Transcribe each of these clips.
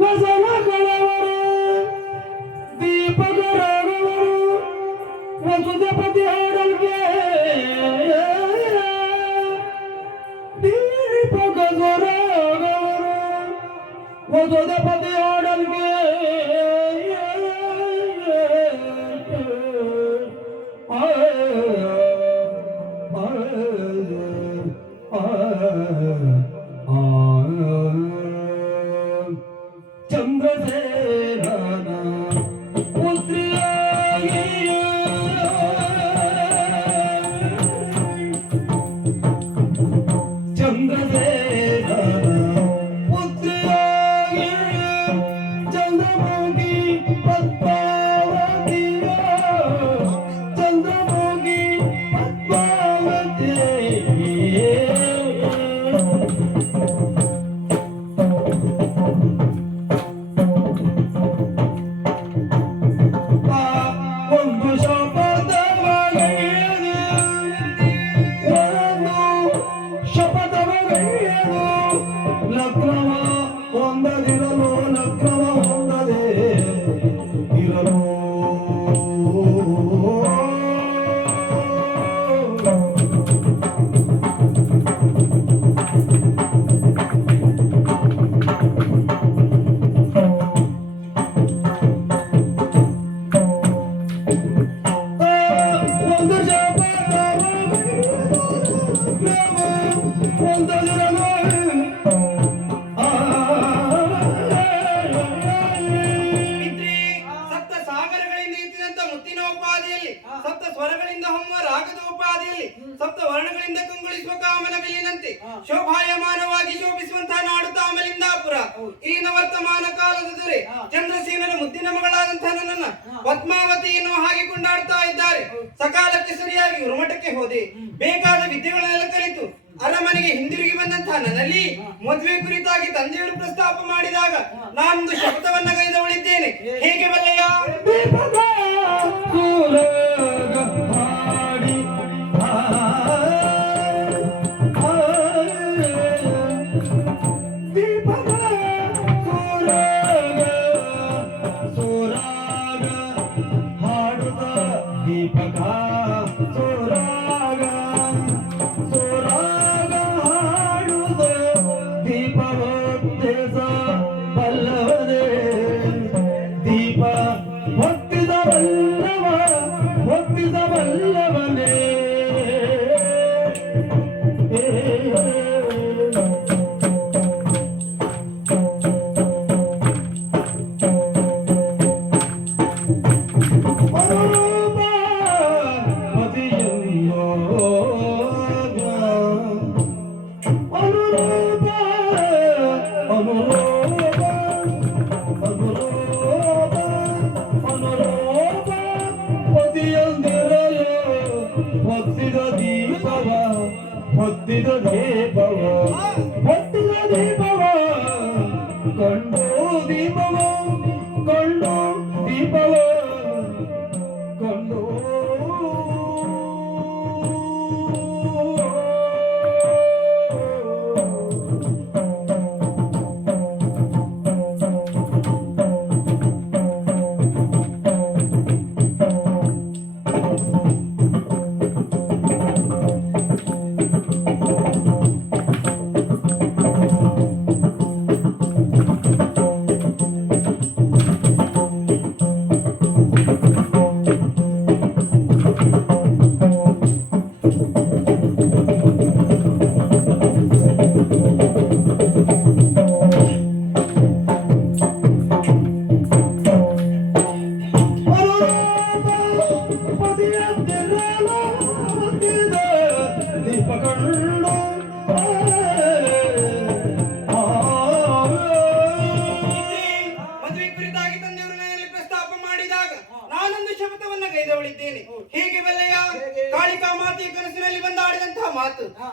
ವಸನಗಳವರು ದೀಪಕರಾಗವರು ವಸುಧಪತಿ ಹಾಡಲ್ಗೆ ದೀಪಕರಾಗವರು ವಸುಧಪತಿ ಹಾಡಲ್ಗೆ ಚಂದ್ರಸೇನನ ಪುತ್ರಿಯಾಗಿ ಚಂದ್ರಸೇನನ ಪುತ್ರಿಯಾಗಿ ಚಂದ್ರಮುಖಿ ಪದ್ಮಾವತಿಯ ಚಂದ್ರಮುಖಿ ಪದ್ಮಾವತಿ ಸಪ್ತ ಸ್ವರಗಳಿಂದ ಹೊಮ್ಮುವ ರಾಗದ ಉಪಾದಿಯಲ್ಲಿ ಸಪ್ತ ವರ್ಣಗಳಿಂದ ಕಂಗೊಳಿಸುವ ಕಾಮನ ಬಿಲ್ಲಿನಂತೆ ಶೋಭಾಯಮಾನವಾಗಿ ಶೋಭಿಸುವಂತಹ ನಾಡು ತಾಮಲಿಂದಾಪುರ. ಇಲ್ಲಿನ ವರ್ತಮಾನ ಕಾಲದ ದೊರೆ ಚಂದ್ರಸೇನರ ಮುದ್ದಿನ ಮಗಳಾದಂತಹ ನನ್ನನ್ನ ಪದ್ಮಾವತಿ ಎನ್ನುವ ಹಾಗೆ ಕೊಂಡಾಡ್ತಾ ಇದ್ದಾರೆ. ಸಕಾಲಕ್ಕೆ ಸರಿಯಾಗಿ ಗುರುಮಠಕ್ಕೆ ಹೋದೆ. ಬೇಕಾದ ವಿದ್ಯೆಗಳನ್ನೆಲ್ಲ ಕಲಿತು ಅರಮನೆಗೆ ಹಿಂದಿರುಗಿ ಬಂದಂತಹ ನನ್ನಲ್ಲಿ ಮದುವೆ ಕುರಿತಾಗಿ ತಂದೆಯವರು ಪ್ರಸ್ತಾಪ ಮಾಡಿದಾಗ ನಾನೊಂದು ಶಬ್ದವನ್ನ ಕೈದವಳಿದ್ದೇನೆ. ಹೇಗೆ ಬಲ್ಲಯ್ಯ?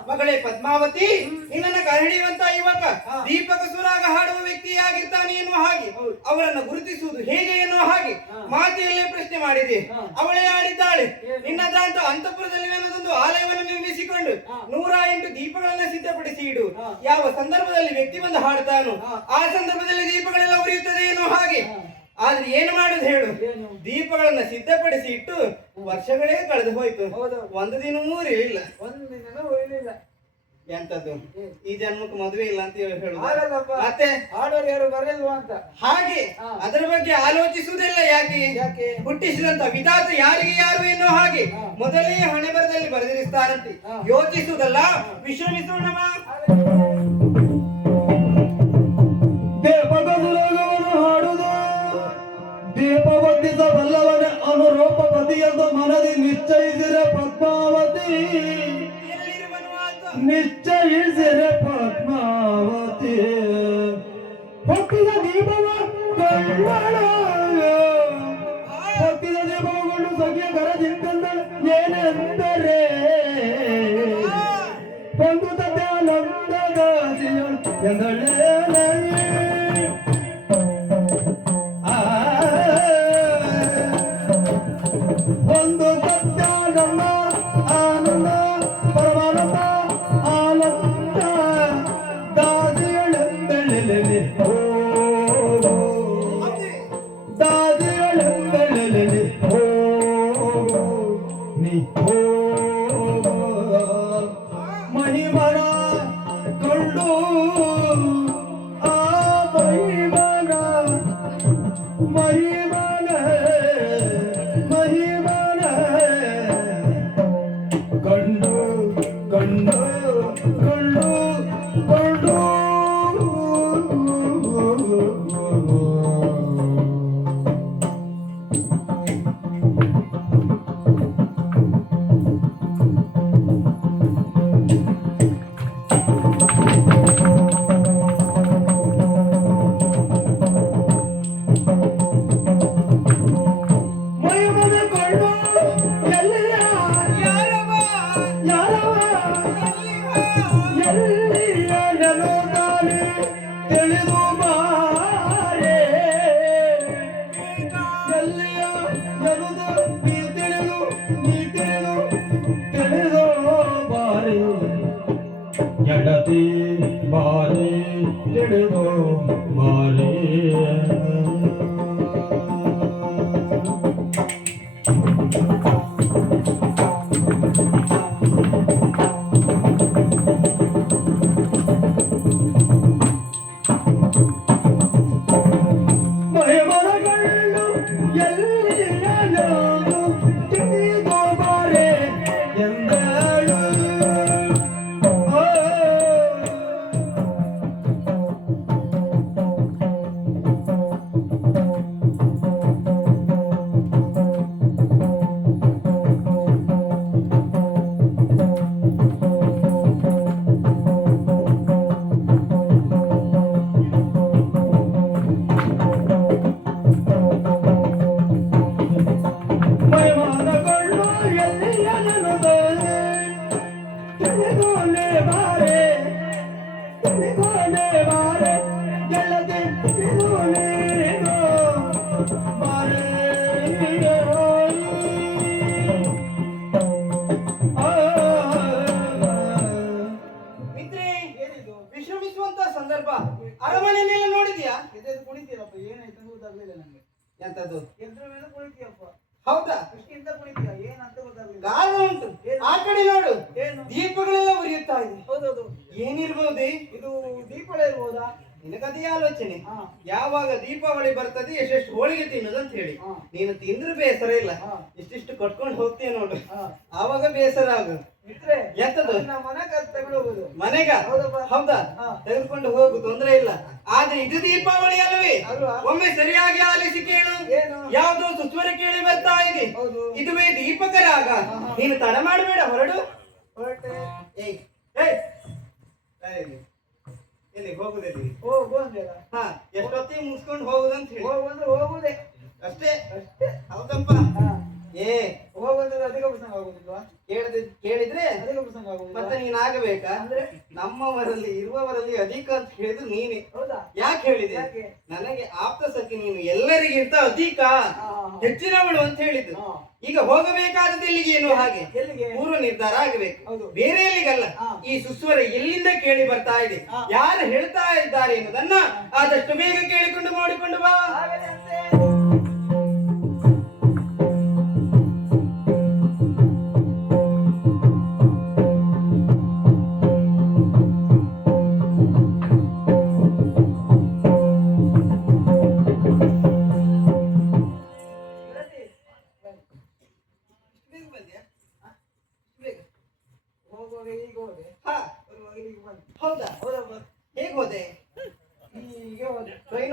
ಮಗಳೇ ಪದ್ಮಾವತಿ, ನಿನ್ನನ್ನು ಕರಡಿಯುವಂತ ಯುವಕ ದೀಪಕ ಸುರಾಗ ಹಾಡುವ ವ್ಯಕ್ತಿಯಾಗಿರ್ತಾನೆ ಎನ್ನುವ ಹಾಗೆ ಅವರನ್ನು ಗುರುತಿಸುವುದು ಹೇಗೆ ಎನ್ನುವ ಹಾಗೆ ಮಾತೆಯಲ್ಲೇ ಪ್ರಶ್ನೆ ಮಾಡಿದೆ. ಅವಳೇ ಆಡಿದ್ದಾಳೆ, ನಿನ್ನದಂತ ಅಂತಃಪುರದಲ್ಲಿ ನನ್ನದೊಂದು ಆಲಯವನ್ನು ನಿರ್ಮಿಸಿಕೊಂಡು 108 ದೀಪಗಳನ್ನ ಸಿದ್ಧಪಡಿಸಿ ಇಡು. ಯಾವ ಸಂದರ್ಭದಲ್ಲಿ ವ್ಯಕ್ತಿ ಬಂದು ಹಾಡ್ತಾನೋ ಆ ಸಂದರ್ಭದಲ್ಲಿ ದೀಪಗಳೆಲ್ಲ ಉರಿಯುತ್ತವೆ. ಆದ್ರೆ ಏನು ಮಾಡುದು ಹೇಳು, ಏನು? ದೀಪಗಳನ್ನ ಸಿದ್ಧಪಡಿಸಿ ಇಟ್ಟು ವರ್ಷಗಳೇ ಕಳೆದು ಹೋಯ್ತು, ಹೌದು. ಒಂದು ದಿನವೂ ಇರಲಿಲ್ಲ. ಒಂದಿನನೂ ಹೋಗ್ಲಿಲ್ಲ. ಎಂತದ್ದು ಈ ಜನ್ಮಕ್ಕೆ ಮದುವೆ ಇಲ್ಲ ಅಂತ ಹೇಳುದು ಆಗಲ್ಲಪ್ಪ. ಮತ್ತೆ ಆಡೋರು ಯಾರು ಬರಲ್ವಾ ಅಂತ. ಹಾಗೆ ಹಾ. ಅದರ ಬಗ್ಗೆ ಆಲೋಚಿಸುವುದಿಲ್ಲ ಯಾಕೆ? ಯಾಕೆ? ಹುಟ್ಟಿಸಿದಂತ ವಿಧಾತ ಯಾರಿಗೆ ಯಾರು ಎನ್ನುವ ಹಾಗೆ ಹಾ. ಮೊದಲೇ ಹಣೆ ಬರದಲ್ಲಿ ಬರೆದಿರಿಸ್ತಾರಂತೆ. ಹಾ. ಯೋಚಿಸುವುದಲ್ಲ, ವಿಶ್ರಮಿಸೋಣವಾ. ದೇವಗದುರಗವನ್ನು ಹಾಡುದು ದೀಪವತ್ತಿಸಬಲ್ಲವನ ಅನುರೂಪಪತಿ ಎಂದು ಮನದಿ ನಿಶ್ಚಯಿಸಿರೆ ಪದ್ಮಾವತಿ, ಎಲ್ಲಿರುವನು ಆತ? ನಿಶ್ಚಯಿಸಿರೆ ಪದ್ಮಾವತಿ. ಹೊತ್ತಿದ ದೀಪವ ಕೊಳ್ಳಲು ಹೊತ್ತಿದ ದೀಪವನ್ನು ಸಖಿಯ ಕರದಿಂತಂದ ಏನೆಂದರೆ ಒಂದು ತತೆ ಆನಂದದ ಎಂದಳೇ ಒಂದು ಸತ್ಯಾನಂದ ಆನಂದ ಪರಮಾನಂದ ಆನಂದ ದಾದಿಯಳೆಂಬೆಳೆಲೆ ಓ ದಾದಿಯಳೆಂಬೆಳೆಲೆ ಓ ನೀ ಓ ಮಹಿಮನ ಕೊಂಡು ಆ ಮಹಿಮನ ಮಹಿಮನ ಮಹಿಮನ ಕಂಡು ಕಂಡು ಕಂಡು ಕಂಡು ಮಹಿಮನ ಕಂಡು ಎಲ್ಲಿಯ ಯಾರವ? ಯಾರವ ಎಲ್ಲಿವ? ಎಲ್ಲಿಯ ನೆಲದಾನೆ ತಿಳಿದು ಬಾರೆ ಎಲ್ಲಿಯ ನೆಲದ ನೀ ತಿಳಿದು ತಿಳಿದು ಬಾರೆ ಗೆಳತಿ ಬಾರೆ ತಿಳಿದು ಬಾರೆ ಮಹಿಮನಗಳು ಎಲ್ಲಿಯನು ತಿಳಿದು ಬಾರೆ ಎಂದಳು. ಓ ಮಹಿಮನಗಳು ಎಲ್ಲಿಯನು ತಿಳಿದುಲೆ ಬಾರೆ ಗೆಳತಿ ತಿಳಿದುಲೇನು ಬಾರೆ ಮಿತ್ರೆ, ಏನಿದು? ವಿಶ್ರಮಿಸುವಂತ ಸಂದರ್ಭ. ಅರಮನೆಯನ್ನೆಲ್ಲ ನೋಡಿದ್ಯಾ? ಎದ್ದು ಕುಣಿತೀಯಪ್ಪ, ಏನಾಯ್ತು ಅಂತ ಗೊತ್ತಾಗ್ಲಿಲ್ಲ ನಂಗೆ. ಎಂತದ್ದು? ಎದ್ರ ಮೇಲೆ ಕುಣಿತೀಯಪ್ಪ, ಹೌದಾ? ಖುಷಿಯಿಂದ ಕುಣಿತೀಯ, ಏನಂತ ಗೊತ್ತಾಗ್ಲಿಲ್ಲ. ಕಾರಣ ಉಂಟು. ಆ ಕಡೆ ನೋಡು, ಏನು? ದೀಪಗಳೆಲ್ಲ ಉರಿಯುತ್ತಾ ಇದೆ. ಹೌದೌದು. ಏನಿರ್ಬೋದೇ? ಇದು ದೀಪಳ ಇರ್ಬೋದಾ? ನಿನಗದೇ ಆಲೋಚನೆ. ಹಾ. ಯಾವಾಗ ದೀಪಾವಳಿ ಬರ್ತದೆ ಎಷ್ಟೆಷ್ಟು ಹೋಳಿಗೆ ತಿನ್ನೋದು ಅಂತ ಹೇಳಿ. ಹಾ. ನೀನು ತಿಂದ್ರೆ ಬೇಸರ ಇಲ್ಲ, ಹಾ. ಇಷ್ಟಿಷ್ಟು ಕಟ್ಕೊಂಡು ಹೋಗ್ತೀಯ ನೋಡು, ಹಾ. ಆವಾಗ ಬೇಸರ ಆಗ. ಮಿತ್ರೆ, ಎಂತದು? ಅದನ್ನ ಮನೆಗೆ ತಗೊಳ್ಬೋದು. ಮನೆಗ? ಹೌದಪ್ಪ. ಹೌದಾ? ಹಾ. ತೆಗೆದುಕೊಂಡು ಹೋಗು, ತೊಂದ್ರೆ ಇಲ್ಲ. ಆದ್ರೆ ಇದು ದೀಪಾವಳಿ ಅಲ್ಲವೇ? ಅಲ್ವಾ? ಒಮ್ಮೆ ಸರಿಯಾಗಿ ಆಲಿಸಿ ಕೇಳು. ಏನು? ಯಾವುದೋ ಸುಸ್ವರ ಕೇಳಿ ಬರ್ತಾ ಇದೆ. ಹೌದು. ಇದುವೇ ದೀಪಕರ ಆಗ. ಹಾ. ನೀನು ತಡ ಮಾಡಬೇಡ, ಹೊರಡು. ಹೊರಟೆ. ಏಯ್ ಏಯ್ ಎಲ್ಲಿ ಹೋಗುದಿಲ್ಲ. ಹೋಗು ಅಂದೆಲ್ಲ. ಹಾ, ಎಷ್ಟೊತ್ತಿಗೆ ಮುಗಿಸ್ಕೊಂಡು ಹೋಗುದಂತ ಹೇಳಿ ಹೋಗಂದ್ರೆ ಹೋಗುದೇ ಅಷ್ಟೇ. ಅಷ್ಟೇ. ಹೌದಪ್ಪ. ಹಾ. ಏ ಹೋಗಂದ್ರೆ ಅಧಿಕ ಪ್ರಸಂಗ ಆಗುದಿಲ್ವಾ? ಕೇಳಿದ್ರೆ ಅಧಿಕ ಪ್ರಸಂಗ ಆಗುದಿಲ್ಲ. ಮತ್ತೆ ನೀನಾಗಬೇಕಾ? ಅಂದ್ರೆ ನಮ್ಮವರಲ್ಲಿ ಇರುವವರಲ್ಲಿ ಅಧಿಕ ಅಂತ ಹೇಳಿದ್ರು ನೀನೆ. ಹೌದಾ? ಯಾಕೆ ಹೇಳಿದೆ? ಯಾಕೆ? ನನಗೆ ಆಪ್ತ ಸಖಿ ನೀನು, ಎಲ್ಲರಿಗಿಂತ ಅಧಿಕ ಹಾ. ಹೆಚ್ಚಿನವಳು ಅಂತ ಹೇಳಿದ್ದು. ಹಾ. ಈಗ ಹೋಗಬೇಕಾದದ್ದು ಎಲ್ಲಿಗೆ ಏನು ಹಾಗೆ ಎಲ್ಲಿಗೆ? ಪೂರ್ವ ನಿರ್ಧಾರ ಆಗಬೇಕು. ಹೌದು. ಬೇರೆ ಎಲ್ಲಿಗಲ್ಲ. ಹಾ. ಈ ಸುಸ್ವರ ಎಲ್ಲಿಂದ ಕೇಳಿ ಬರ್ತಾ ಇದೆ, ಹಾ. ಯಾರು ಹೇಳ್ತಾ ಇದ್ದಾರೆ ಎನ್ನುವುದನ್ನ ಆದಷ್ಟು ಬೇಗ ಕೇಳಿಕೊಂಡು ಮಾಡಿಕೊಂಡು ಬಾ. ಆಗಲಿ ಅಂತೆ.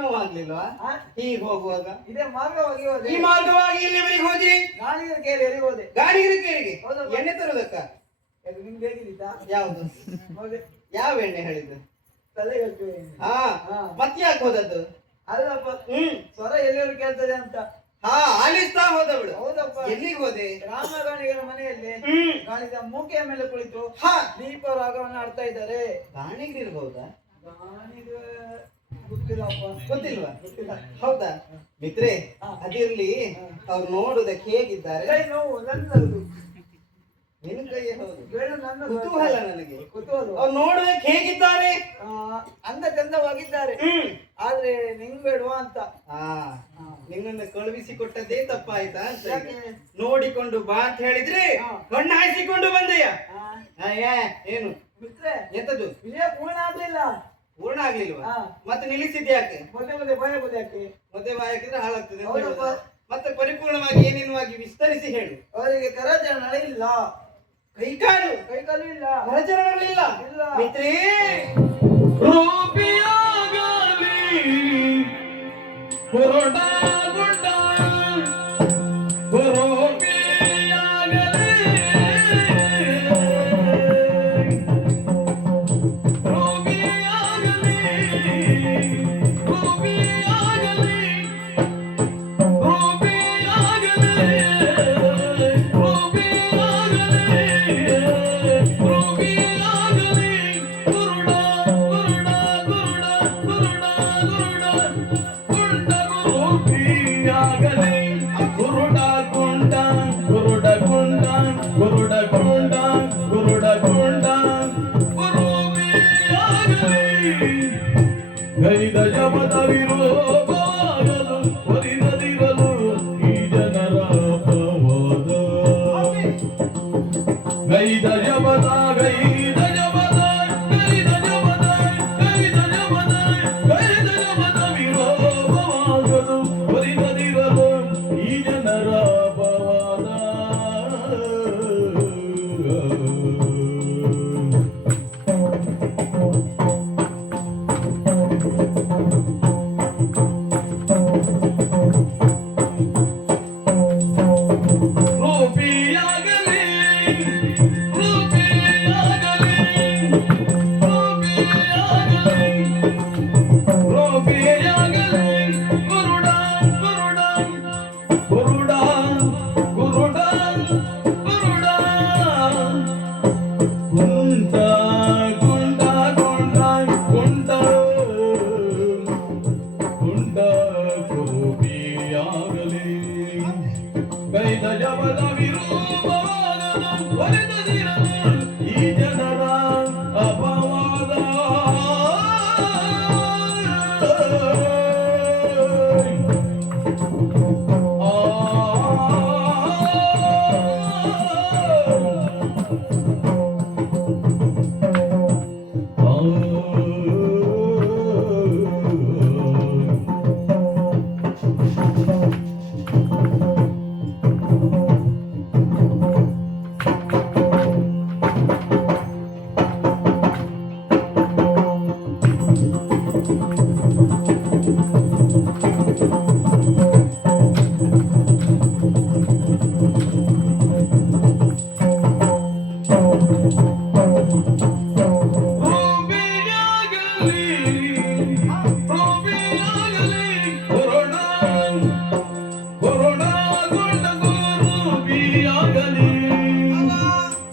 ನೋವಾಗ್ಲಿಲ್ವಾ ಆ? ಹೀಗೆ ಹೋಗುವಾಗ ಇದೇ ಮಾರ್ಗವಾಗಿ ಹೋದೆ. ಈ ಮಾರ್ಗವಾಗಿ ಇಲ್ಲಿವರೆಗೆ ಹೋದಿ ಗಾಳಿಗೆ ಕೇಳಿ ಎಲ್ಲಿಗೆ ಹೋದೆ? ಗಾಡಿಗೆ ಕೇರಿಗೆ ಹೌದಮ್ಮ. ಎಣ್ಣೆ ತರುದಕ್ಕ ಅದು ನಿಮ್ಗೆ ಹೇಗಿದ್ದಿತ್ತಾ? ಯಾವುದು ಹೋದೆ. ಯಾವ ಎಣ್ಣೆ ಹೇಳಿದ್ದು ತಲೆಗೆ ಹಚ್ಚುವ ಎಣ್ಣೆ. ಹಾ ಹಾ. ಮತ್ತೆ ಯಾಕೆ ಹೋದದ್ದು ಅಲ್ಲಪ್ಪ, ಸ್ವರ ಎಲ್ಲರೂ ಕೇಳ್ತದೆ ಅಂತ. ಹಾ ಆಲಿಸ್ತಾ ಹೋದವಳು ಹೌದಪ್ಪ. ಎಲ್ಲಿಗೆ ಹೋದೆ ರಾಮಗಾಣಿಗರ ಮನೆಯಲ್ಲಿ ಗಾಣಿದ ಮೂಕೆಯ ಮೇಲೆ ಕುಳಿತು ಹಾ ದೀಪ ರಾಗವನ್ನು ಆಡ್ತಾ ಇದ್ದಾರೆ. ಗಾಣಿಗಿರ್ಬಹುದಾ ಗಾಣಿಗ ಗೊತ್ತಿಲ್ಲಪ್ಪ. ಗೊತ್ತಿಲ್ವಾ ಗೊತ್ತಿಲ್ಲ. ಹೌದಾ ಮಿತ್ರೆ ಹಾ. ಅದಿರ್ಲಿ ಅವ್ರು ನೋಡುದಕ್ಕೆ ಹೇಗಿದ್ದಾರೆ ಕೈ ನೋವು ನನ್ನದು. ನಿನ್ ಕೈಯೇ ಹೌದು ಬೇಡ ನನ್ನದು. ಕುತೂಹಲ ನನಗೆ ಕುತೂಹಲ. ಅವ್ರು ನೋಡುದಕ್ಕೆ ಹೇಗಿದ್ದಾರೆ ಅಂದ ಚಂದವಾಗಿದ್ದಾರೆ. ಆದ್ರೆ ನಿಂಗ್ ಬೇಡವಾ ಅಂತ. ಹಾ ನಿನ್ನನ್ನು ಕಳುಹಿಸಿ ಕೊಟ್ಟದ್ದೇ ತಪ್ಪಾಯ್ತಾ ಅಂತ ಯಾಕೆ? ನೋಡಿಕೊಂಡು ಬಾ ಅಂತ ಹೇಳಿದ್ರೆ ಹಾ. ಕಣ್ಣು ಹಾಯಿಸಿಕೊಂಡು ಬಂದೆಯ ಆ, ಏನು ಮಿತ್ರೆ, ಎಂತದ್ದು ವಿಷಯ ಪೂರ್ಣ ಆಗ್ಲಿಲ್ಲ. ಪೂರ್ಣ ಆಗ್ಲಿಲ್ವಾ ಹಾ. ಮತ್ತೆ ನಿಲ್ಲಿಸಿದ್ಯಾಕೆ ಮೊದಲೇ ಭಯ ಯಾಕೆ? ಮದುವೆ ಹಾಕಿದ್ರೆ ಹಾಳಾಗ್ತದೆ ಅಂತ ಹೌದಪ್ಪ. ಹೇಳುದಾ? ಮತ್ತೆ ಪರಿಪೂರ್ಣವಾಗಿ ಏನೇನುವಾಗಿ ವಿಸ್ತರಿಸಿ ಹೇಳು ಅವರಿಗೆ ಕರಾಚರಣ ಇಲ್ಲ. ಕೈಕಾಲು ಕೈಕಾಲು ಇಲ್ಲ. ಕರಚರಣಗಳಿಲ್ಲ ಇಲ್ಲ. ಮಿತ್ರೇ ರೂಪಿಯಾಗಲಿ ಪುರೋಟ ಗುಡ್ಡ ರೂಪಿಯಾಗಲಿ ರೂಪಿಯಾಗಲಿ ರೂಪಿಯಾಗಲಿ ಗೈದ ಜಪದ ವಿರೋಧವಾಗಲು ಒಲಿನದಿರಲು ಈ ಜನರ ಅಪವಾದ. ಗೈದ ಜಪದ ಗೈದ ಜಪದ ಗೈದ ಜಪದ ಗೈದ ಜಪದ ಗೈದ ಜಪದ ವಿರೋಧವಾಗಲು ಒಲಿನದಿರಲು ಈ ಜನರ ಅಪವಾದ. ರೂಪಿಯಾಗಲಿ ರೂಪಿಯಾಗಲಿ ರೂಪಿಯಾಗಲಿ ರೂಪಿಯಾಗಲಿ ಗುರುಡ ಗುರುಡ ಗುರುಡ ಗುರುಡ ಗುರುಡ ಗುಂಡ ಗುಂಡ ಗುಂಡ ಗುಂಡ ಗುಂಡ ರೂಪಿಯಾಗಲಿ ಗೈದ ಜಪದ ವಿರೂಪವಾಗಲು ಒಲಿನದಿರಲು ಈ ಜನರ ಅಪವಾದ.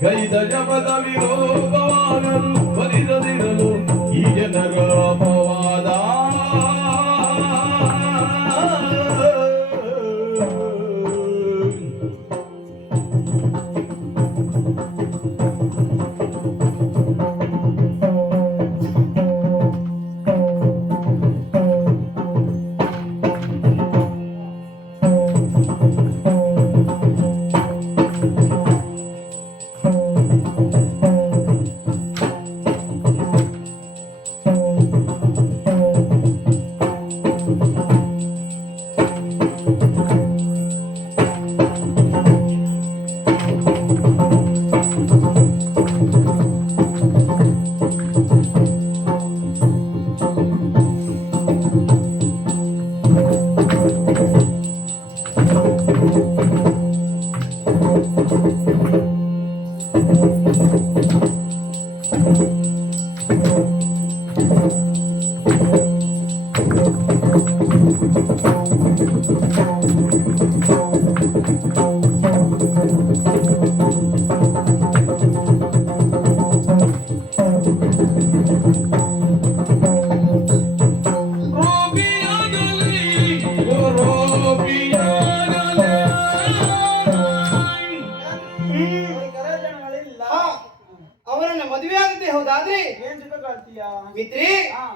ಗೈದ ಜಪದ ವಿರೋಧವಾಗಲು ಒಲಿದದಿರಲು ಈ ಜನರ ಅಪವಾದ. ರೋಗಿಯಾಗಲಿ ರೋಗಿಯಾಗಲಿ ಕರಜನಗಳಿಲ್ಲ. ಅವರನ್ನ ಮದುವೆ ಆಗದೆ ಹೌದಾದ್ರೆ ಏನ್ ಸುಖ ಕಾಡ್ತೀಯಾ? ಮಿತ್ರಿ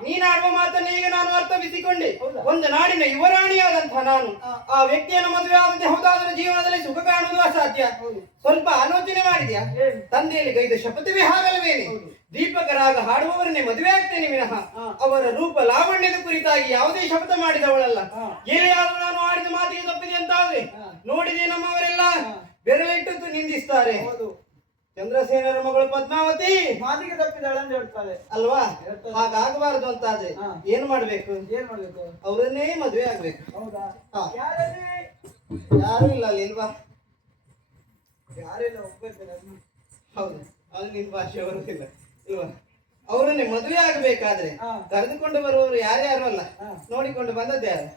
ನೀನಾಡುವ ಮಾತನ್ನ ಈಗ ನಾನು ಅರ್ಥವಿಸಿಕೊಂಡೆ. ಹೌದಾ? ಒಂದು ನಾಡಿನ ಯುವರಾಣಿಯಾದಂತಹ ನಾನು ಹಾ. ಆ ವ್ಯಕ್ತಿಯನ್ನು ಮದುವೆ ಆಗದೆ ಹೌದಾದ್ರೆ ಜೀವನದಲ್ಲಿ ಸುಖ ಕಾಣುವುದು ಅಸಾಧ್ಯ. ಹೌದು. ಸ್ವಲ್ಪ ಆಲೋಚನೆ ಮಾಡಿದ್ಯಾ? ಏನು? ತಂದೆಯಲ್ಲಿ ಗೈದ ಶಪಥವೇ ಹಾಗಲ್ವೇನೆ. ಹೌದು. ದೀಪಕರಾಗ ಹಾಡುವವರನ್ನೇ ಮದುವೆ ಆಗ್ತೇನೆ ವಿನಃ ಹಾ. ಅವರ ರೂಪ ಲಾವಣ್ಯದ ಕುರಿತಾಗಿ ಯಾವುದೇ ಶಪಥ ಮಾಡಿದವಳಲ್ಲ. ಹಾ. ಎಲ್ಲಿಯಾದ್ರೂ ನಾನು ಆಡಿದ ಮಾತಿಗೆ ತಪ್ಪಿದೆ ಅಂತಾದ್ರೆ ಹಾ. ನೋಡಿದೆ ನಮ್ಮವರೆಲ್ಲ ಹಾ. ಬೆರಳಿಟ್ಟು ನಿಂದಿಸ್ತಾರೆ. ಹೌದು. ಚಂದ್ರಸೇನರ ಮಗಳು ಪದ್ಮಾವತಿ ಮಾತಿಗೆ ತಪ್ಪಿದಳಂತ ಹೇಳ್ತಾರೆ. ಅಲ್ವಾ? ಹೇಳ್ತಾರೆ. ಹಾಗಾಗಬಾರದು ಅಂತಾದ್ರೆ ಹಾ. ಏನ್ ಮಾಡ್ಬೇಕು? ಏನ್ ಮಾಡ್ಬೇಕು? ಅವರನ್ನೇ ಮದುವೆ ಆಗ್ಬೇಕು. ಹೌದಾ? ಹಾ. ಯಾರಲ್ಲಿ? ಯಾರು ಇಲ್ಲ ಅಲ್ಲಿ ಇಲ್ವಾ? ಯಾರಿಲ್ಲ, ಒಬ್ಬರಿದ್ದಾರೆ. ಹೌದು, ಅದು ನಿನ್ ಭಾಷೆ ಬರುದಿಲ್ಲ ಇಲ್ವಾ? ಅವರನ್ನೇ ಮದುವೆ ಆಗಬೇಕಾದ್ರೆ ಹಾ. ಕರೆದುಕೊಂಡು ಬರುವವರು ಯಾರ್ಯಾರು ಅಲ್ಲ, ಹಾ. ನೋಡಿಕೊಂಡು ಬಂದದ್ದು ಯಾರು?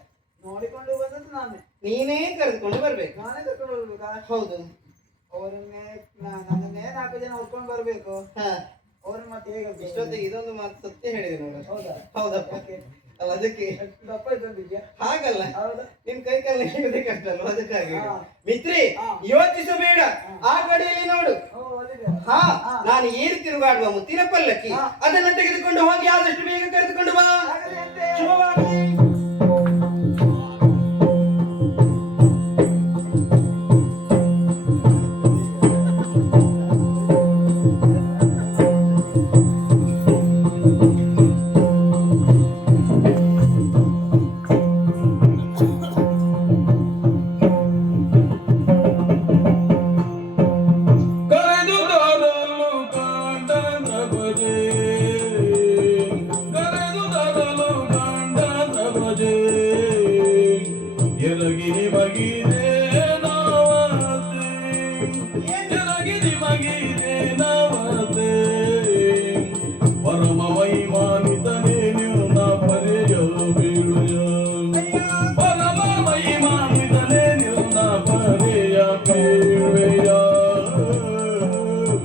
ನೋಡಿಕೊಂಡು ಬಂದದ್ದು ನಾನೇ. ನೀನೇ ಕರೆದುಕೊಂಡು ಬರ್ಬೇಕು. ನಾನೇ ತಕೊಂಡು ಬರ್ಬೇಕಾ? ಹೌದು. ಅವರನ್ನೇ ನನ್ನನ್ನೇ 4 ಜನ ಹೊತ್ಕೊಂಡು ಬರ್ಬೇಕು. ಹಾ. ಅವ್ರನ್ನ ಮತ್ತೆ ಹೇಗೆ ಇಷ್ಟೊತ್ತಿಗೆ ಇದೊಂದು ಮಾತು ಸತ್ಯ ಹೇಳಿದೆ ನೋಡು. ಹೌದಾ? ಹೌದಪ್ಪ. ಯಾಕೆ? ಅಲ್ಲ ಅದಕ್ಕೆ ದಪ್ಪ ಇದ್ದಂತಿದ್ಯಾ? ಹಾಗಲ್ಲ, ಹೌದಾ? ನಿನ್ ಕೈ ಕಾಲ ಹಿಡಿಯೋದೇ ಕಷ್ಟ ಅಲ್ವಾ? ಅದಕ್ಕಾಗಿ ಹಾ. ಮಿತ್ರಿ ಹಾ. ಯೋಚಿಸಬೇಡ. ಆ ಕಡೆಯಲ್ಲಿ ನೋಡು. ಓ, ಅಲ್ಲಿದೆ. ಹಾ, ಹಾ. ನಾನು ಏರಿ ತಿರುಗಾಡುವ ಮುತ್ತಿನ ಪಲ್ಲಕ್ಕಿ ಹಾ. ಅದನ್ನು ತೆಗೆದುಕೊಂಡು ಹೋಗಿ ಆದಷ್ಟು ಬೇಗ ಕರೆದುಕೊಂಡು ಬಾ. ಆಗಲಿ ಅಂತೆ. ಶುಭವಾಗಲಿ. ಕರೆದು ತರಲು ಗಂಡನ ಬಜೆ, ಕರೆದು ತರಲು ಗಂಡನ ಬಜೆ, ಎಲಗಿರಿ ಮಗಿದೆ ನವತೆ, ಎಲಗಿರಿ ಮಗಿದೆ ನವತೆ, ಪರಮ ವೈಮಾನಿತನೇ ನಿನ್ನ ಪರ್ಯ ಬೀಳುಯ, ಪರಮ ವೈಮಾನಿತನೇ ನಿನ್ನ ಪರ್ಯ ಬೀಳುವೆಯ.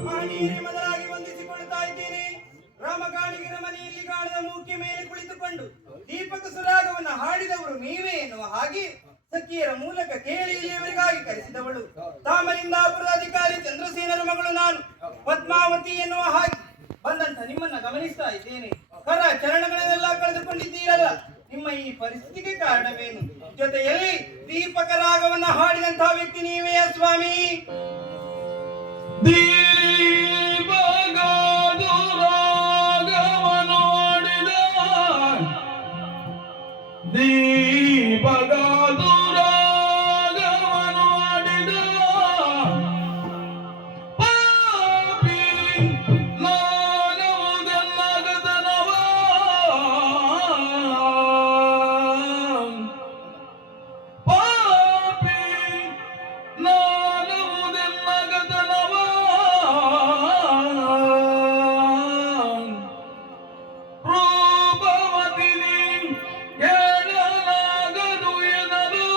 ಮಹನೀಯರೇ, ಮೊದಲಾಗಿ ವಂದಿಸಿಕೊಳ್ತಾ ಇದ್ದೇನೆ. ರಾಮಗಾಣಿಗರ ಮನೆಯಲ್ಲಿ ಗಾಣದ ಮೂಕೆ ಮೇಲೆ ಕುಳಿತುಕೊಂಡು ದೀಪಕ ಸುರಾಗವನ್ನು ಹಾಡಿದವರು ನೀವೇ ಎನ್ನುವ ಹಾಗೆ ಸಖಿಯರ ಮೂಲಕ ಕೇಳಿ ಇಲ್ಲಿಯವರೆಗಾಗಿ ಕರೆಸಿದವಳು ತಾಮಲಿಂಗಾಪುರದ ಅಧಿಕಾರಿ ಚಂದ್ರಸೇನರ ಮಗಳು ನಾನು ಪದ್ಮಾವತಿ ಎನ್ನುವ ಹಾಗೆ ಬಂದಂತ ನಿಮ್ಮನ್ನ ಗಮನಿಸ್ತಾ ಇದ್ದೇನೆ. ಕರ ಚರಣಗಳನ್ನೆಲ್ಲ ಕಳೆದುಕೊಂಡಿದ್ದೀರಲ್ಲ, ನಿಮ್ಮ ಈ ಪರಿಸ್ಥಿತಿಗೆ ಕಾರಣವೇನು? ಜೊತೆಯಲ್ಲಿ ದೀಪಕ ರಾಗವನ್ನ ಹಾಡಿದಂತಹ ವ್ಯಕ್ತಿ ನೀವೇ ಸ್ವಾಮಿ. ದೀಪಗಾದು ರಾಗವನು ಆಡಿದ, ದೀಪಗಾದು ರಾಗವನು ಆಡಿದ, ಪಾಪಿ ನಾನವುದೆಲ್ಲಗದನವ, ಪಾಪಿ ನಾನವುದೆಲ್ಲಗದನವ, ರೂಪವತಿನಿ ಗೆಳಲಾಗದು ಎನ್ನಲು,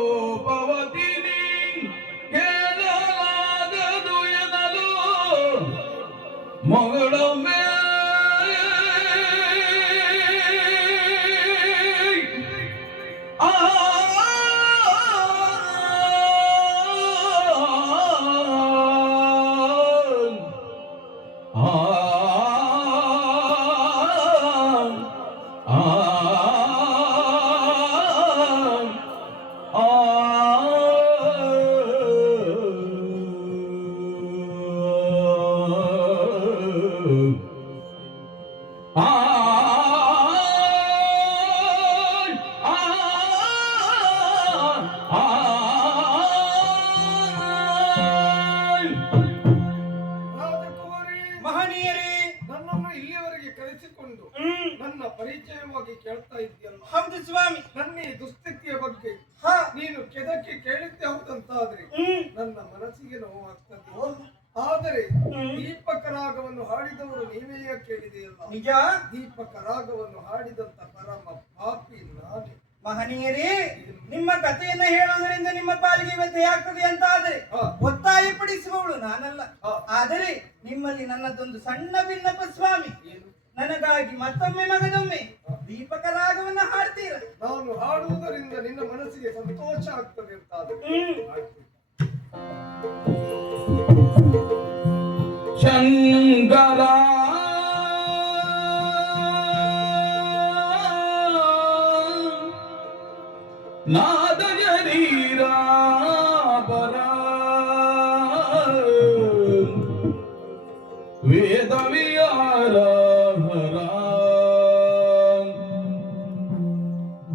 ರೂಪವತಿನಿ ಗೆಳಲಾಗದು ಎನ್ನಲು, ಮಗಳೊಮ್ಮೆ ಆ ಮಹನೀಯರೇ, ನನ್ನನ್ನು ಇಲ್ಲಿಯವರೆಗೆ ಕರೆಸಿಕೊಂಡು ನನ್ನ ಪರಿಚಯವಾಗಿ ಕೇಳ್ತಾ ಇದೆಯಲ್ಲ, ಹೌದು ಸ್ವಾಮಿ. ನನ್ನ ಈ ದುಸ್ಥಿತಿಯ ಬಗ್ಗೆ ಹಾ. ನೀನು ಕೆದಕಿ ಕೇಳಿದ್ದೆ ಹೌದಂತಾದ್ರೆ ನನ್ನ ಮನಸ್ಸಿಗೆ ನೋವಾಗ್ತದೆ. ಆದರೆ ದೀಪಕ ರಾಗವನ್ನು ಹಾಡಿದವರು ನೀವೇ ಕೇಳಿದೆಯಲ್ಲ. ನಿಜ. ದೀಪಕ ರಾಗವನ್ನು ಹಾಡಿದಂತ ಪರಮ ಪಾಪಿ ನಾನೇ. ಮಹನೀಯರೇ, ನಿಮ್ಮ ಕಥೆಯನ್ನ ಹೇಳುವುದರಿಂದ ನಿಮ್ಮ ಪಾಲಿಗೆ ವ್ಯಥೆ ಆಗ್ತದೆ ಅಂತ ಆದ್ರೆ ಒತ್ತಾಯಪಡಿಸುವವಳು ನಾನಲ್ಲ. ಆದರೆ ನಿಮ್ಮಲ್ಲಿ ನನ್ನದೊಂದು ಸಣ್ಣ ಭಿನ್ನಪ ಸ್ವಾಮಿ. ನನಗಾಗಿ ಮತ್ತೊಮ್ಮೆ ಮಗದೊಮ್ಮೆ ದೀಪಕ ರಾಗವನ್ನ ಹಾಡ್ತೀರ? ನಾನು ಹಾಡುವುದರಿಂದ ನಿನ್ನ ಮನಸ್ಸಿಗೆ ಸಂತೋಷ ಆಗ್ತದೆ ಅಂತ ಶಂಕರ ನಾದ ಶರೀರ ಪರ ವೇದ ವಿಹಾರ ಹರ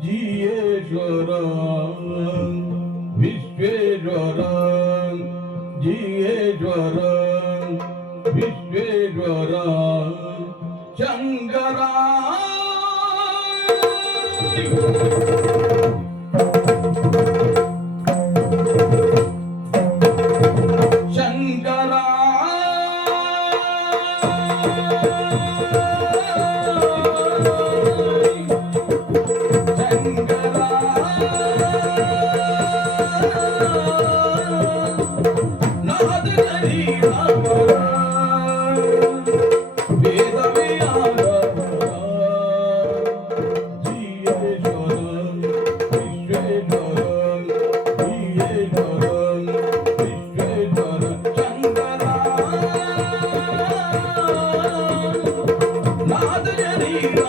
ಜಿಯೇಶ್ವರ ವಿಶ್ವೇಶ್ವರ ಜಿಯೇಶ್ವರ ವಿಶ್ವೇಶ್ವರ ಶಂಕರ ಶಂಕರ ನಾದ ಶರೀರ ವೇದ ವಿಹಾರ ಜಿಯೇಶ್ವರ ವಿಶ್ವೇಶ್ವರ ಜಿಯೇಶ್ವರ ವಿಶ್ವೇಶ್ವರ ಶಂಕರ ನಾದ ಶರೀರ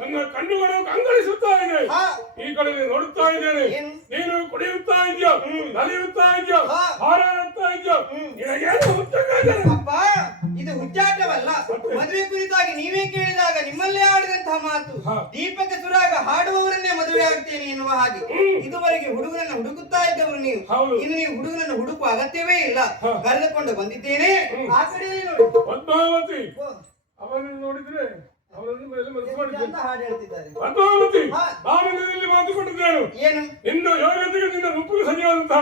ನನ್ನ ಕಣ್ಣುಗಳು ಕಂಗೊಳಿಸುತ್ತಾ ಇದೆ. ಈ ಕಡೆ ನೋಡುತ್ತಾ ಇದ್ದೇನೆ, ನೀನು ಕುಡಿಯುತ್ತಾ ಇದೆಯೋ, ನಲಿಯುತ್ತಾ ಇದೆಯೋ, ಹಾರಾಡುತ್ತಾ ಇದೆಯೋ, ನಿನಗೇನು ಹುಚ್ಚಾಟ? ಅಪ್ಪ, ಇದು ಹುಚ್ಚಾಟವಲ್ಲ. ಮದುವೆ ಕುರಿತಾಗಿ ನೀವೇ ಕೇಳಿದಾಗ ನಿಮ್ಮಲ್ಲೇ ಆಡಿದಂತ ಹೇಳಿದಂತಹ ಮಾತು ಹಾ. ದೀಪಕ್ಕೆ ಸುರಾಗ ಹಾಡುವವರನ್ನೇ ಮದುವೆ ಆಗ್ತೇನೆ ಎನ್ನುವ ಹಾಗೆ ಇದುವರೆಗೆ ಹುಡುಗನನ್ನು ಹುಡುಕುತ್ತಾ ಇದ್ದವರು ನೀವು ಹೌದು. ಇನ್ನು ನೀವು ಹುಡುಗನನ್ನು ಹುಡುಕುವ ಅಗತ್ಯವೇ ಇಲ್ಲ ಹಾ. ಕರೆದುಕೊಂಡು ಬಂದಿದ್ದೇನೆ ಆ ಕಡೆ ನೋಡಿ ಪದ್ಮಾವತಿ ಓ, ಅವನನ್ನು ನೋಡಿದ್ರೆ ಅವರನ್ನು ಮೇಲೆ ಮನಸ್ಸು ಎಷ್ಟು ಮಾಡಿದ್ದೇನೆ. ಚಂದ ಹಾಡು ಹೇಳ್ತಿದ್ದಾರೆ. ಪದ್ಮಾವತಿ ಹಾ. ನಾನು ನಿನ್ನಲ್ಲಿ ಮಾತು ಕೊಟ್ಟಿದ್ದೇನೆ. ಏನು ನಿನ್ನ ಯೋಗ್ಯತೆಗೆ ನಿನ್ನ ರೂಪಿಗೆ ಸರಿಯಾದಂತಹ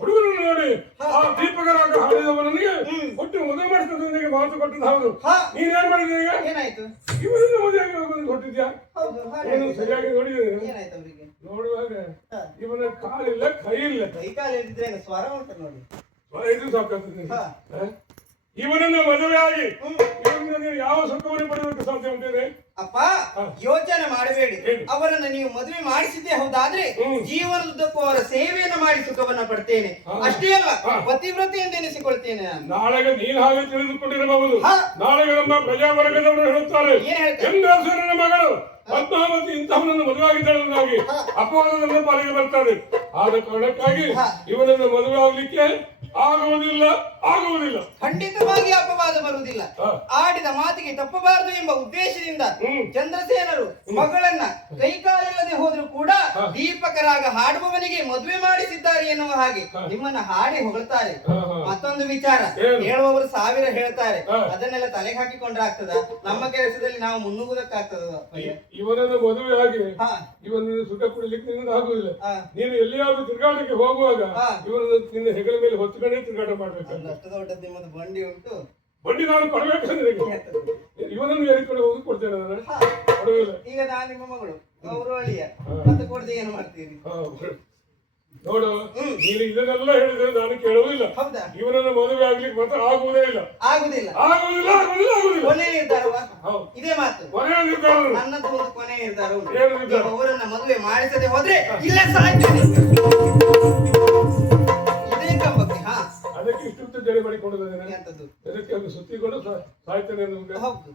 ಹುಡುಗನನ್ನು ನೋಡಿ ಆ ದೀಪಕರಾಗ ಹಾಡಿದವನಿಗೆ ಒಟ್ಟು ಮದುವೆ ಮಾಡಿಸಿದ ಮಾತು ಕೊಟ್ಟದ್ದು ಹೌದು. ಹಾ. ನೀನೇನ್ ಮಾಡಿದ್ದೀಯ ಈಗ? ಏನಾಯ್ತು? ಇವರಿಂದ ಮದುವೆಯಾಗಿ ಹೋಗೋದು ಕೊಟ್ಟಿದ್ಯಾ? ಹೌದು, ಹಾಡು ಏನು ಹೇಳ್ತಿದ್ದಾರೆ. ಸರಿಯಾಗಿ ನೋಡಿದ್ದೇನೆ. ಏನಾಯ್ತು ಅವರಿಗೆ? ನೋಡುವಾಗ ಹಾ. ಇವನ ಕಾಲಿಲ್ಲ ಕೈ ಇಲ್ಲ. ಕೈ ಕಾಲು ಹೇಳ್ತಿದ್ರೆ ಏನು ಸ್ವರ ಉಂಟು ನೋಡಿ. ಇದು ಸಾಕಾಗ್ತದೆ. ಹಾ. ಇವನನ್ನು ಮದುವೆಯಾಗಿ ಇವನಿಂದ ನೀವು ಯಾವ ಸುಖವನ್ನು ಪಡೆಯೋದಕ್ಕೆ ಸಾಧ್ಯ ಉಂಟೇನೆ? ಅಪ್ಪ ಯೋಚನೆ ಮಾಡಬೇಡಿ ಏನು? ಅವರನ್ನ ನೀವು ಮದುವೆ ಮಾಡಿಸಿದ್ದೇ ಹೌದಾದ್ರೆ ಜೀವನದುದ್ದಕ್ಕೂ ಅವರ ಸೇವೆಯನ್ನು ಮಾಡಿ ಸುಖವನ್ನ ಪಡ್ತೇನೆ ಹಾ. ಅಷ್ಟೇ ಅಲ್ಲ ಹಾ. ಪತಿವ್ರತೆಯಿಂದ ಎನಿಸಿಕೊಳ್ತೇನೆ ನಾನು ನಾಳೆಗೆ ನೀನು ಹಾಗೆ ತಿಳಿದುಕೊಂಡಿರಬಹುದು. ಹಾ. ನಾಳೆಗೆ ನಮ್ಮ ಪ್ರಜಾವರ್ಗದವರು ಹೇಳುತ್ತಾರೆ ಏನ್ ಹೇಳ್ತಾರೆ? ಚಂದ್ರಸೂರನ ಮಗಳು ಪದ್ಮಾವತಿ ಇಂತಹವನನ್ನು ಮದುವೆಯಾಗಿದ್ದಾಗಿ ಅಪವಾದ ನನ್ನ ಪಾಲಿಗೆ ಬರ್ತದೆ. ಆದ ಕಾರಣಕ್ಕಾಗಿ ಹಾ. ಇವನನ್ನು ಮದುವೆ ಆಗ್ಲಿಕ್ಕೆ ಆಗುವುದಿಲ್ಲ. ಖಂಡಿತವಾಗಿ ಅಪವಾದ ಬರುವುದಿಲ್ಲ. ಹಾ. ಆಡಿದ ಮಾತಿಗೆ ತಪ್ಪಬಾರದು ಎಂಬ ಉದ್ದೇಶದಿಂದ ಚಂದ್ರಸೇನರು ಮಗಳನ್ನ ಕೈಕಾಲಿಲ್ಲದೆ ಹೋದ್ರು ಕೂಡ ದೀಪಕರಾಗ ಹಾಡುವವನಿಗೆ ಮದುವೆ ಮಾಡಿಸಿದ್ದಾರೆ ಎನ್ನುವ ಹಾಗೆ ನಿಮ್ಮನ್ನ ಹಾಡಿ ಹೊಗಳ್ತಾರೆ. ಮತ್ತೊಂದು ವಿಚಾರ ಏನು? ಹೇಳುವವರು 1000 ಹೇಳ್ತಾರೆ. ಹಾ. ಅದನ್ನೆಲ್ಲ ತಲೆಗೆ ಹಾಕಿಕೊಂಡ್ರೆ ಆಗ್ತದ? ನಮ್ಮ ಕೆಲಸದಲ್ಲಿ ನಾವು ಮುನ್ನುಗ್ಗುವುದಕ್ಕಾಗ್ತದ? ಇವನನ್ನು ಮದುವೆಯಾಗಿ ಹಾ. ಇವನನ್ನು ಸುಖ ಕೊಡಲಿಕ್ಕೆ ನಿನ್ನದು ಆಗುವುದಿಲ್ಲ. ಹಾ. ನೀನು ಎಲ್ಲಿಯಾದ್ರೂ ತಿರುಗಾಟಕ್ಕೆ ಹೋಗುವಾಗ ಹಾ. ಇವನನ್ನು ನಿನ್ನ ಹೆಗಲ ಮೇಲೆ ಹೊತ್ತುಕೊಂಡೇ ತಿರುಗಾಟ ಮಾಡ್ಬೇಕು. ಅಷ್ಟು ದೊಡ್ಡದು ನಿಮ್ಮದು ಬಂಡಿ ಉಂಟು. ಬಂಡಿ ನಾನು ಕೊಡ್ಬೇಕಂದ್ರೆ ಇವನನ್ನು ಎರಿಕೊಂಡು ಹೋಗಿ ಕೊಡ್ತೇನೆ ನಾನು. ಹಾ. ಕೊಡುವುದಿಲ್ಲ. ಈಗ ನಾನು ನಿಮ್ಮ ಮಗಳು, ಅವರು ಅಳಿಯ, ಮತ್ತೆ ಕೊಡದೆ ಏನು ಮಾಡ್ತೀರಿ? ಹಾ. ನೋಡು, ನೀನು ಇದನ್ನೆಲ್ಲ ಹೇಳಿದ್ರೆ ನಾನು ಕೇಳುವುದಿಲ್ಲ. ಹೌದಾ? ಇವನನ್ನು ಮದುವೆ ಆಗ್ಲಿಕ್ಕೆ ಮತ್ತೆ ಆಗುವುದೇ ಇಲ್ಲ. ಆಗುದಿಲ್ಲ. ಕೊನೆ ನಿರ್ಧಾರವಾ? ಹೌದು. ಇದೇ ಮಾತು. ಕೊನೆಯ ನಿರ್ಧಾರ ನನ್ನದು ಒಂದು ಕೊನೆ ನಿರ್ಧಾರ ಉಂಟು. ಏನು ನಿರ್ಧಾರ? ನೀವು ಅವರನ್ನ ಮದುವೆ ಮಾಡಿಸದೆ ಹೋದ್ರೆ ಇಲ್ಲೇ ಸಾಯ್ತೇನೆ. ಇದೇ ಕಂಬಕ್ಕೆ. ಹಾ. ಅದಕ್ಕೆ ಇಷ್ಟು ಜಡಿ ಮಾಡಿಕೊಂಡಿದ್ದೇನೆ. ಎಂತದ್ದು? ಅದಕ್ಕೆ ಅದು ಸುತ್ತಿಕೊಂಡು ಸಾಯ್ತೇನೆ ಅನ್ನುವುದೇ. ಹೌದು.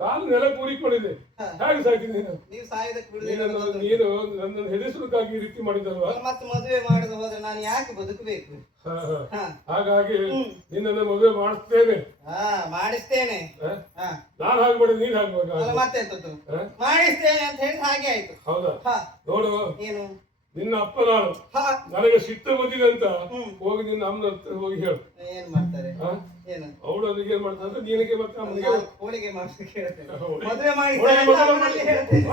ಕಾಲು ನೆಲ ಕೂರಿಕೊಂಡಿದೆ. ಹಾ. ಹೇಗೆ ಸಾಯ್ತೀನಿ ನೀನು? ನೀವು ಸಾಯೋದಕ್ಕೆ ನೀನು ಬಿಡುದಿಲ್ಲ. ನನ್ನನ್ನು ಹೆದರಿಸುವುದಕ್ಕಾಗಿ ಈ ರೀತಿ ಮಾಡಿದಲ್ವಾ? ಮತ್ತೆ ಮದುವೆ ಮಾಡದೆ ಹೋದ್ರೆ ನಾನು ಯಾಕೆ ಬದುಕಬೇಕು? ಹಾ, ಹಾ. ಹಾ. ಹಾಗಾಗಿ ನಿನ್ನನ್ನು ಮದುವೆ ಮಾಡಿಸ್ತೇನೆ. ಹಾ, ಮಾಡಿಸ್ತೇನೆ. ಹಾ? ಹಾ. ನಾನು ಹಾಗೆ ಮಾಡಿದ್ರೆ ನೀನ್ ಹಾಗೆ ಅಲ್ಲ ಮಾಡಿ. ಮತ್ತೆಂತದ್ದು? ಹಾ? ಮಾಡಿಸ್ತೇನೆ ಅಂತ ಹೇಳಿ ಹಾಗೆ ಆಯ್ತು. ಹೌದಾ? ಹಾ. ನೋಡು, ಏನು? ನಿನ್ನ ಅಪ್ಪ ನಾನು ಹಾ. ನನಗೆ ಸಿಟ್ಟು ಬಂದಿದೆ ಅಂತ ಹೋಗಿ ನಿನ್ನ ಅಮ್ಮನ ಹತ್ರ ಹೋಗಿ ಹೇಳು. ಏನ್ ಮಾಡ್ತಾರೆ? ಹಾ? ಏನು? ಅವಳು ಅದಕ್ಕೆ ಏನ್ ಮಾಡ್ತಾರೆ ಅಂದ್ರೆ ನಿನಗೆ ಮತ್ತೆ ಅಮ್ಮನಿಗೆ ನಾನು ಹೋಳಿಗೆ ಮಾಡಿಸ್ಲಿಕ್ಕೆ ಹೇಳ್ತೇನೆ. ಹೋಳಿಗೆ. ಮದುವೆ ಮಾಡಿ ಹೋಳಿಗೆ ಮದುವೆ ಅಮ್ಮನಲ್ಲಿ ಹೇಳ್ತೇನೆ.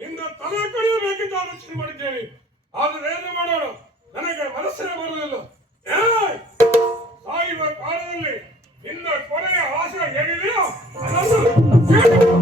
ನಿನ್ನ ತಲೆ ಕಡಿಯಬೇಕಿಂತ ಆಲೋಚನೆ ಮಾಡಿದ್ದೇನೆ. ಆದ್ರೆ ಏನು ಮಾಡೋಣ, ನನಗೆ ಮನಸ್ಸೇ ಬರುವುದಿಲ್ಲ. ಏಯ್! ಸಾಯುವ ಕಾಲದಲ್ಲಿ ನಿನ್ನ ಕೊನೆಯ ಆಸೆ ಹೇಗಿದೆಯೋ ಅದನ್ನು ಕೇಳಿಕೊ.